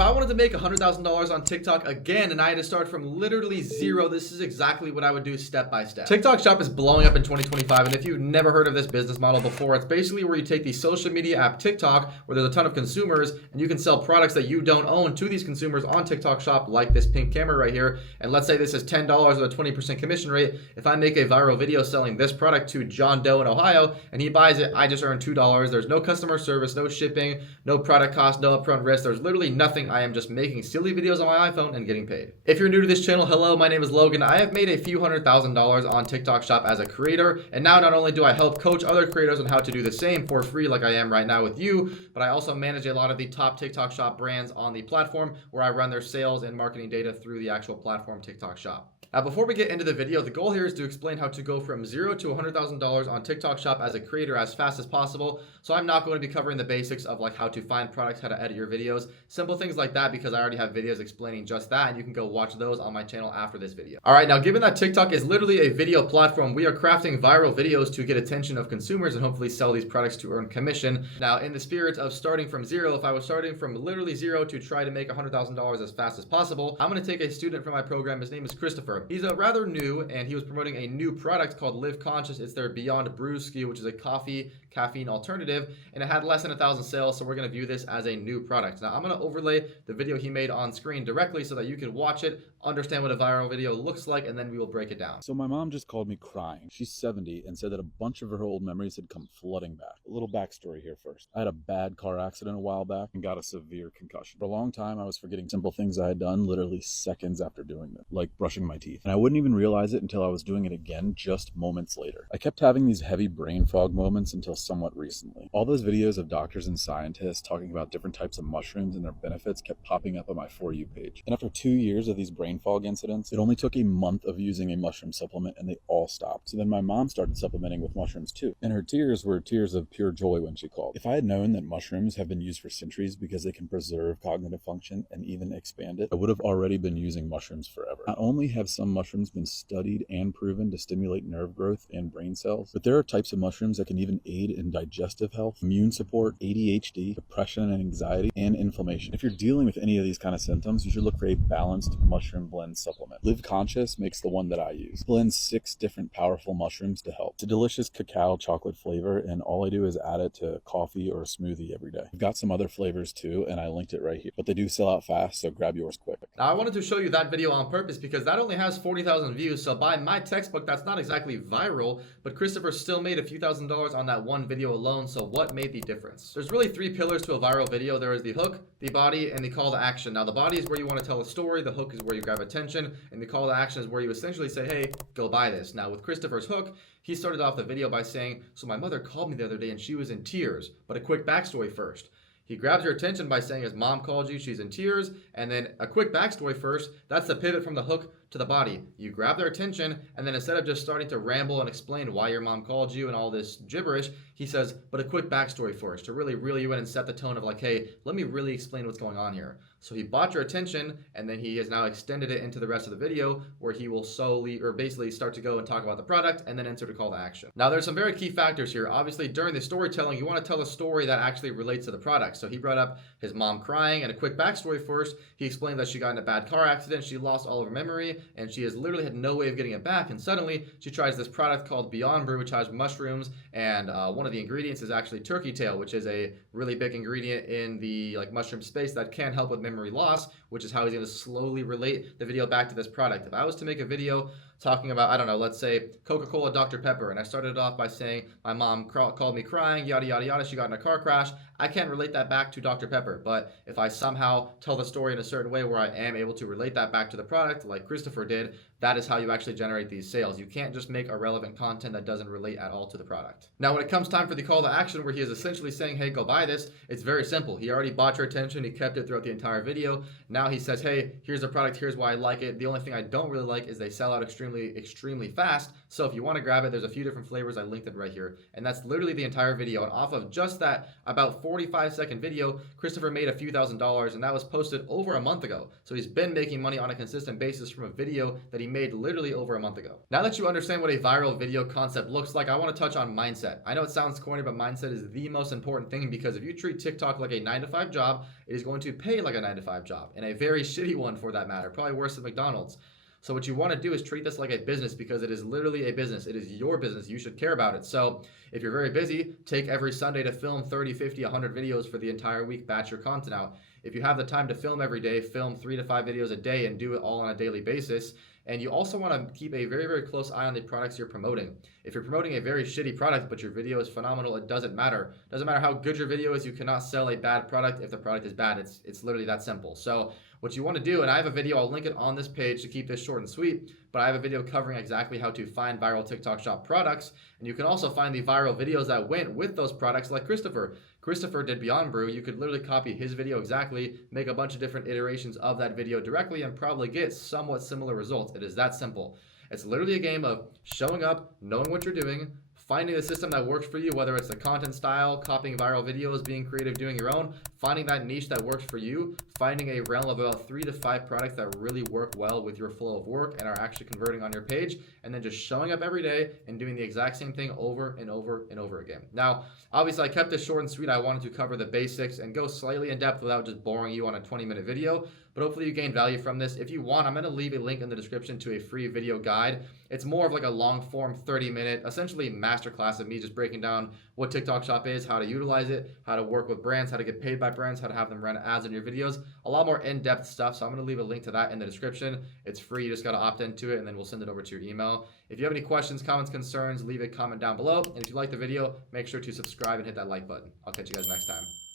If I wanted to make $100,000 on TikTok again and I had to start from literally zero, this is exactly what I would do step by step. TikTok Shop is blowing up in 2025, and if you've never heard of this business model before, it's basically where you take the social media app TikTok, where there's a ton of consumers, and you can sell products that you don't own to these consumers on TikTok Shop, like this pink camera right here. And let's say this is $10 with a 20% commission rate. If I make a viral video selling this product to John Doe in Ohio and he buys it, I just earn $2. There's no customer service, no shipping, no product cost, no upfront risk. There's literally nothing. I am just making silly videos on my iPhone and getting paid. If you're new to this channel, hello, my name is Logan. I have made a few $100,000 on TikTok Shop as a creator, and now not only do I help coach other creators on how to do the same for free like I am right now with you, but I also manage a lot of the top TikTok Shop brands on the platform, where I run their sales and marketing data through the actual platform TikTok Shop. Now, before we get into the video, the goal here is to explain how to go from $0 to $100,000 on TikTok Shop as a creator as fast as possible. So I'm not going to be covering the basics of like how to find products, how to edit your videos, simple things like that, because I already have videos explaining just that, and you can go watch those on my channel after this video. All right, now given that TikTok is literally a video platform, we are crafting viral videos to get attention of consumers and hopefully sell these products to earn commission. Now, in the spirit of starting from zero, if I was starting from literally zero to try to make $100,000 as fast as possible, I'm going to take a student from my program. His name is Christopher. He's a rather new, and he was promoting a new product called Live Conscious. It's their Beyond Brewski, which is a caffeine alternative, and it had less than 1,000 sales, so we're going to view this as a new product. Now, I'm going to overlay the video he made on screen directly so that you can watch it, understand what a viral video looks like, and then we will break it down. So my mom just called me crying. She's 70 and said that a bunch of her old memories had come flooding back. A little backstory here first. I had a bad car accident a while back and got a severe concussion. For a long time, I was forgetting simple things I had done literally seconds after doing them, like brushing my teeth. And I wouldn't even realize it until I was doing it again just moments later. I kept having these heavy brain fog moments until somewhat recently. All those videos of doctors and scientists talking about different types of mushrooms and their benefits kept popping up on my For You page. And after 2 years of these brain fog incidents, it only took a month of using a mushroom supplement and they all stopped. So then my mom started supplementing with mushrooms too. And her tears were tears of pure joy when she called. If I had known that mushrooms have been used for centuries because they can preserve cognitive function and even expand it, I would have already been using mushrooms forever. Not only have some mushrooms been studied and proven to stimulate nerve growth and brain cells, but there are types of mushrooms that can even aid in digestive health, immune support, ADHD, depression and anxiety, and inflammation. If you're dealing with any of these kind of symptoms, you should look for a balanced mushroom blend supplement. Live Conscious makes the one that I use. It blends 6 different powerful mushrooms to help. It's a delicious cacao chocolate flavor, and all I do is add it to coffee or a smoothie every day. I've got some other flavors too, and I linked it right here, but they do sell out fast, so grab yours quick. Now, I wanted to show you that video on purpose because that only has 40,000 views, so by my textbook, that's not exactly viral, but Christopher still made a few $1,000s on that one video alone. So what made the difference? There's really 3 pillars to a viral video. There is the hook, the body, and the call to action. Now, the body is where you want to tell a story, the hook is where you grab attention, and the call to action is where you essentially say, hey, go buy this. Now, with Christopher's hook, he started off the video by saying, so my mother called me the other day and she was in tears, but a quick backstory first. He grabs your attention by saying his mom called you, she's in tears, and then a quick backstory first. That's the pivot from the hook to the body. You grab their attention, and then instead of just starting to ramble and explain why your mom called you and all this gibberish, he says, but a quick backstory first to really reel you in and set the tone of like, hey, let me really explain what's going on here. So he bought your attention, and then he has now extended it into the rest of the video where he will solely or basically start to go and talk about the product and then insert a call to action. Now, there's some very key factors here. Obviously, during the storytelling, you want to tell a story that actually relates to the product. So he brought up his mom crying and a quick backstory first. He explained that she got in a bad car accident, she lost all of her memory, and she has literally had no way of getting it back. And suddenly, she tries this product called Beyond Brew, which has mushrooms, and one of the ingredients is actually turkey tail, which is a really big ingredient in the mushroom space that can help with memory loss, which is how he's going to slowly relate the video back to this product. If I was to make a video talking about, I don't know, let's say Coca-Cola Dr. Pepper, and I started off by saying my mom called me crying, yada, yada, yada, she got in a car crash, I can't relate that back to Dr. Pepper. But if I somehow tell the story in a certain way where I am able to relate that back to the product, like Christopher did, that is how you actually generate these sales. You can't just make irrelevant content that doesn't relate at all to the product. Now, when it comes time for the call to action where he is essentially saying, hey, go buy this, it's very simple. He already bought your attention. He kept it throughout the entire video. Now he says, hey, here's the product. Here's why I like it. The only thing I don't really like is they sell out extremely extremely fast. So if you want to grab it, there's a few different flavors. I linked it right here. And that's literally the entire video. And off of just that about 45-second video, Christopher made a few $1,000s, and that was posted over a month ago. So he's been making money on a consistent basis from a video that he made literally over a month ago. Now that you understand what a viral video concept looks like, I want to touch on mindset. I know it sounds corny, but mindset is the most important thing, because if you treat TikTok like a 9-to-5 job, it is going to pay like a 9-to-5 job, and a very shitty one for that matter, probably worse than McDonald's. So what you want to do is treat this like a business, because it is literally a business. It is your business. You should care about it. So if you're very busy, take every Sunday to film 30, 50, 100 videos for the entire week, batch your content out. If you have the time to film every day, film 3 to 5 videos a day and do it all on a daily basis. And you also want to keep a very, very close eye on the products you're promoting. If you're promoting a very shitty product, but your video is phenomenal, it doesn't matter. It doesn't matter how good your video is. You cannot sell a bad product if the product is bad. It's literally that simple. So what you want to do, and I have a video, I'll link it on this page to keep this short and sweet, but I have a video covering exactly how to find viral TikTok shop products. And you can also find the viral videos that went with those products, like Christopher. Christopher did Beyond Brew. You could literally copy his video exactly, make a bunch of different iterations of that video directly, and probably get somewhat similar results. It is that simple. It's literally a game of showing up, knowing what you're doing, finding the system that works for you, whether it's the content style, copying viral videos, being creative, doing your own, finding that niche that works for you, finding a realm of about 3 to 5 products that really work well with your flow of work and are actually converting on your page, and then just showing up every day and doing the exact same thing over and over and over again. Now, obviously I kept this short and sweet. I wanted to cover the basics and go slightly in depth without just boring you on a 20-minute video, but hopefully you gain value from this. If you want, I'm going to leave a link in the description to a free video guide. It's more of like a long form 30-minute, essentially masterclass of me just breaking down what TikTok Shop is, how to utilize it, how to work with brands, how to get paid by brands, how to have them run ads in your videos, a lot more in-depth stuff. So I'm going to leave a link to that in the description. It's free. You just got to opt into it, and then we'll send it over to your email. If you have any questions, comments, concerns, leave a comment down below. And if you like the video, make sure to subscribe and hit that like button. I'll catch you guys next time.